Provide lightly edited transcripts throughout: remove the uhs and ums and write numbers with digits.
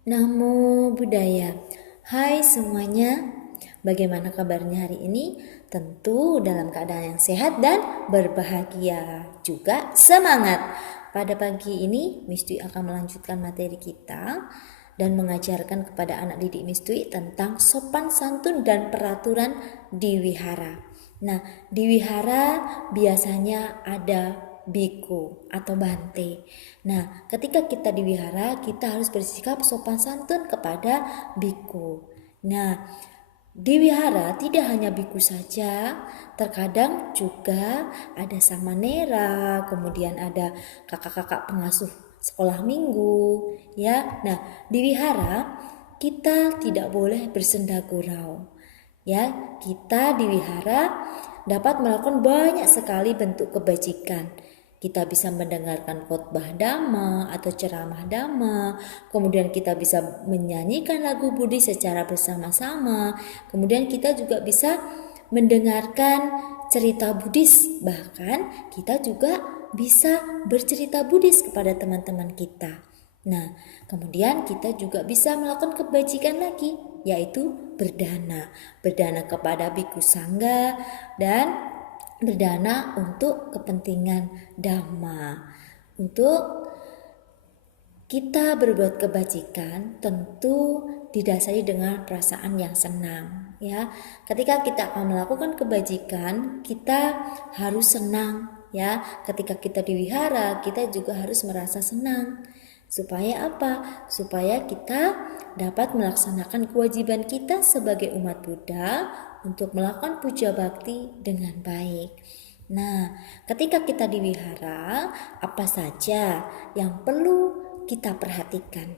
Namo Buddhaya. Hai semuanya, bagaimana kabarnya hari ini? Tentu dalam keadaan yang sehat dan berbahagia, juga semangat. Pada pagi ini, Miss Dwi akan melanjutkan materi kita dan mengajarkan kepada anak didik Miss Dwi tentang sopan santun dan peraturan di wihara. Nah, di wihara biasanya ada biku atau bante. Nah, ketika kita di wihara, kita harus bersikap sopan santun kepada biku. Nah, di wihara tidak hanya biku saja, terkadang juga ada samanera, kemudian ada kakak-kakak pengasuh sekolah minggu, ya. Nah, di wihara kita tidak boleh bersenda gurau. Ya, kita di wihara dapat melakukan banyak sekali bentuk kebajikan. Kita bisa mendengarkan khotbah dhamma atau ceramah dhamma, kemudian kita bisa menyanyikan lagu Budi secara bersama-sama, kemudian kita juga bisa mendengarkan cerita Buddhis, bahkan kita juga bisa bercerita Buddhis kepada teman-teman kita. Nah, kemudian kita juga bisa melakukan kebajikan lagi, yaitu berdana kepada biku sangga dan berdana untuk kepentingan dhamma. Untuk kita berbuat kebajikan tentu didasari dengan perasaan yang senang, ya. Ketika kita akan melakukan kebajikan, kita harus senang, ya. Ketika kita di wihara, kita juga harus merasa senang. Supaya apa? Supaya kita dapat melaksanakan kewajiban kita sebagai umat Buddha untuk melakukan puja bakti dengan baik. Nah, ketika kita di wihara, apa saja yang perlu kita perhatikan,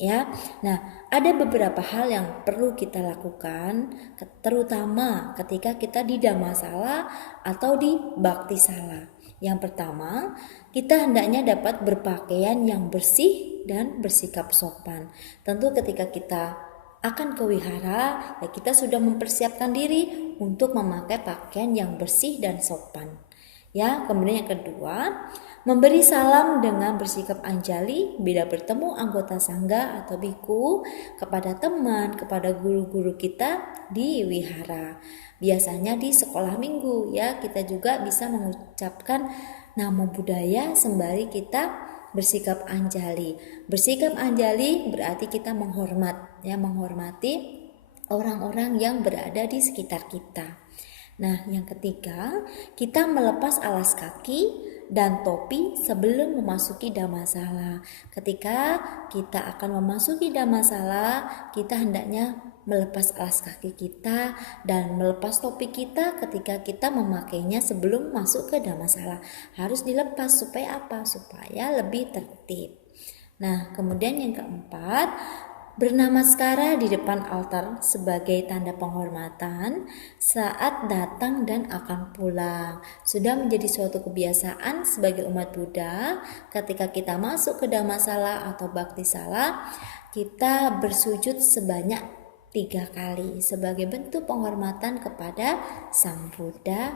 ya? Nah, ada beberapa hal yang perlu kita lakukan, terutama ketika kita di dhammasala atau di bhakti sala. Yang pertama, kita hendaknya dapat berpakaian yang bersih dan bersikap sopan. Tentu ketika kita akan ke wihara, ya kita sudah mempersiapkan diri untuk memakai pakaian yang bersih dan sopan. Ya, kemudian yang kedua, memberi salam dengan bersikap anjali bila bertemu anggota sangga atau biku, kepada teman, kepada guru-guru kita di wihara. Biasanya di sekolah minggu, ya, kita juga bisa mengucapkan namo buddhaya sembari kita bersikap anjali. Bersikap anjali berarti kita menghormati orang-orang yang berada di sekitar kita. Nah, yang ketiga, kita melepas alas kaki dan topi sebelum memasuki dhammasala. Ketika kita akan memasuki dhammasala, kita hendaknya melepas alas kaki kita dan melepas topi kita ketika kita memakainya sebelum masuk ke dhammasala. Harus dilepas supaya apa? Supaya lebih tertib. Nah, kemudian yang keempat, bernamaskara di depan altar sebagai tanda penghormatan saat datang dan akan pulang. Sudah menjadi suatu kebiasaan sebagai umat Buddha, ketika kita masuk ke dhammasala atau bhakti sala, kita bersujud sebanyak 3 kali sebagai bentuk penghormatan kepada Sang Buddha.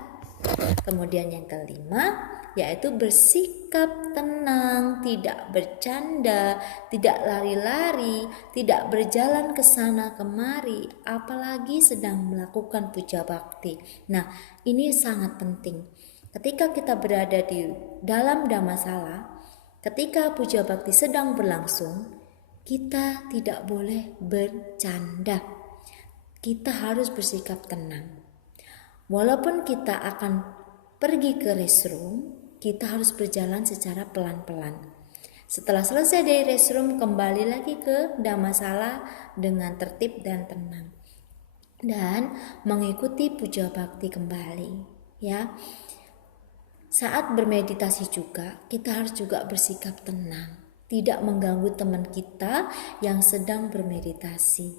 Kemudian yang kelima, yaitu bersikap tenang, tidak bercanda, tidak lari-lari, tidak berjalan ke sana kemari, apalagi sedang melakukan puja bakti. Nah, ini sangat penting. Ketika kita berada di dalam dhammasala, ketika puja bakti sedang berlangsung, kita tidak boleh bercanda. Kita harus bersikap tenang. Walaupun kita akan pergi ke restroom, kita harus berjalan secara pelan-pelan. Setelah selesai dari restroom, kembali lagi ke dhammasala dengan tertib dan tenang. Dan mengikuti puja bakti kembali, ya. Saat bermeditasi juga, kita harus juga bersikap tenang, tidak mengganggu teman kita yang sedang bermeditasi.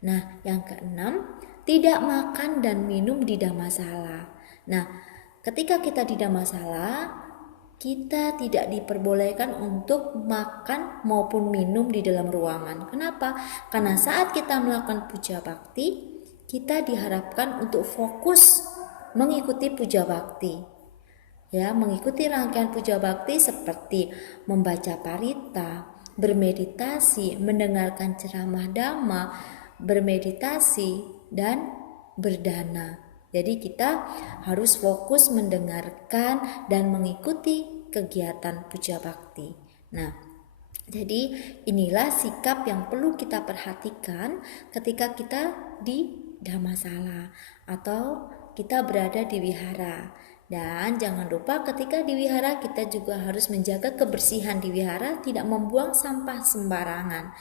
Nah, yang keenam, tidak makan dan minum di dhammasala. Nah, ketika kita di dhammasala, kita tidak diperbolehkan untuk makan maupun minum di dalam ruangan. Kenapa? Karena saat kita melakukan puja bakti, kita diharapkan untuk fokus mengikuti puja bakti. Ya, mengikuti rangkaian puja bakti seperti membaca parita, bermeditasi, mendengarkan ceramah dhamma, bermeditasi, dan berdana. Jadi kita harus fokus mendengarkan dan mengikuti kegiatan puja bakti. Nah, jadi inilah sikap yang perlu kita perhatikan ketika kita di Dhammasala atau kita berada di wihara. Dan jangan lupa ketika di wihara kita juga harus menjaga kebersihan di wihara, tidak membuang sampah sembarangan.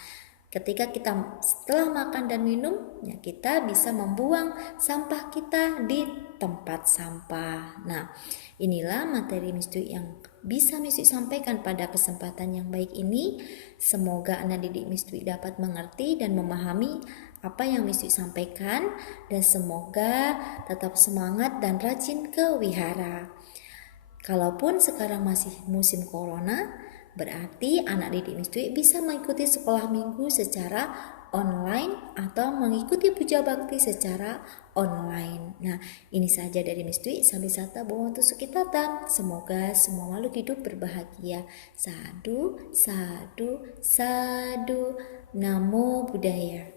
Ketika kita setelah makan dan minum, ya kita bisa membuang sampah kita di tempat sampah. Nah, inilah materi Mistui yang bisa Mistui sampaikan pada kesempatan yang baik ini. Semoga anak didik Mistui dapat mengerti dan memahami apa yang Mistui sampaikan, dan semoga tetap semangat dan rajin ke wihara. Kalaupun sekarang masih musim corona, berarti anak didik Mistui bisa mengikuti sekolah minggu secara online atau mengikuti puja bakti secara online. Nah, ini saja dari Mistui. Sabisata Bhavantu Sukhitata. Semoga semua makhluk hidup berbahagia. Sadu, sadu, sadu. Namo Buddhaya.